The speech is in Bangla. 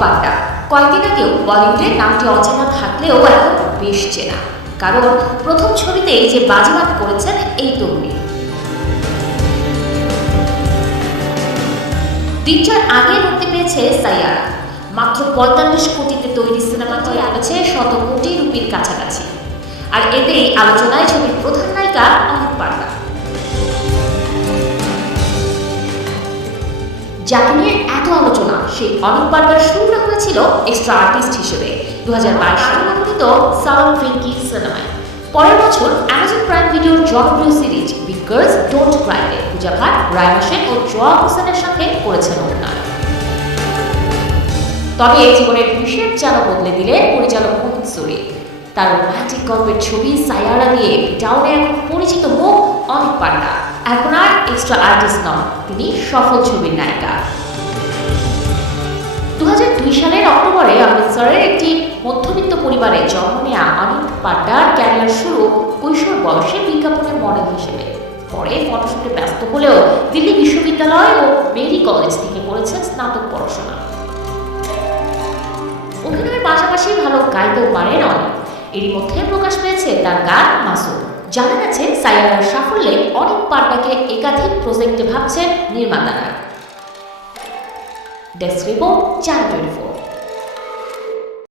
পান্ডা কয়েকদিন আগেও বলিউডে নামটি অচেনা থাকলেও এখন বেশ চেনা। কারণ প্রথম ছবিতেই যে বাজিমাত করেছেন এই তরুণী। দিন চার আগে মুক্তি পেয়েছে সাইয়ারা। মাত্র পঁয়তাল্লিশ কোটিতে তৈরি সিনেমাটি এনেছে শত কোটি রুপির কাছাকাছি। আর এতেই আলোচনায় ছবির প্রধান নায়িকা অমিত পান্ডা। যাকে নিয়ে এত আলোচনা, সেই অনিক পান্ডার শুরুটা হয়েছিল এক্সট্রা আর্টিস্ট হিসেবে। দু হাজার বাইশ সালে নির্মিত সাউন্ড ফিঙ্কি সিনেমায়। পরের বছর অ্যামাজন প্রাইম ভিডিওর জনপ্রিয় সিরিজ বিগ গার্লস ডোন্ট ক্রাইতে পূজা ভাট সেন ও জয়া হোসেনের সাথে করেছেন অভিনয়। তবে জীবনের হিসেব যেন বদলে দিলেন পরিচালক মোহিত সুরি। তার রোমান্টিক গল্পের ছবি সায়ারা দিয়ে টাউনে এখন পরিচিত মুখ অনেক পান্ডা। এক্সট্রা আর্টিস্ট নন, তিনি সফল ছবির নায়িকা। দু সালের অক্টোবরে অমৃতসরের একটি মধ্যবিত্ত পরিবারে জন্ম নেওয়া অনিক পান্ডার ক্যারিয়ার শুরু কৈশোর বয়সে বিজ্ঞাপনের মডেল হিসেবে। পরে ফটোশুটে ব্যস্ত হলেও দিল্লি বিশ্ববিদ্যালয় ও মেরি কলেজ থেকে করেছেন স্নাতক পড়াশোনা। অভিনয়ের পাশাপাশি ভালো গাইতেও পারেন অনেক এরই মধ্যে প্রকাশ পেয়েছে তার গান মাসুদ। জানা গেছে সাইয়ারার সাফল্যে অনেক পার্টাকে একাধিক প্রজেক্টে ভাবছেন নির্মাতারা। Desk report channel twenty